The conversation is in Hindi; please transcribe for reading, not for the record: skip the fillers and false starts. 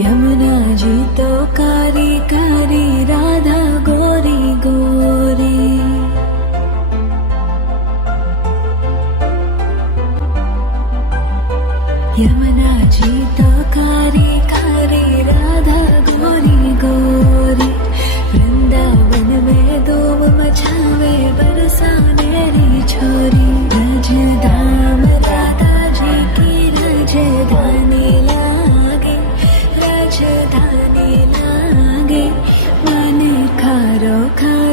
यमुना जी तो कारी कारी, राधा गोरी गोरी। यमुना जी तो कारी कारी, राधा गोरी गोरी। वृंदावन में धूम मचावे, बरसानेरी छोरी। रजधाम राधा जी की राजधानी लागे, राजधानी लागे। मन खारो खारो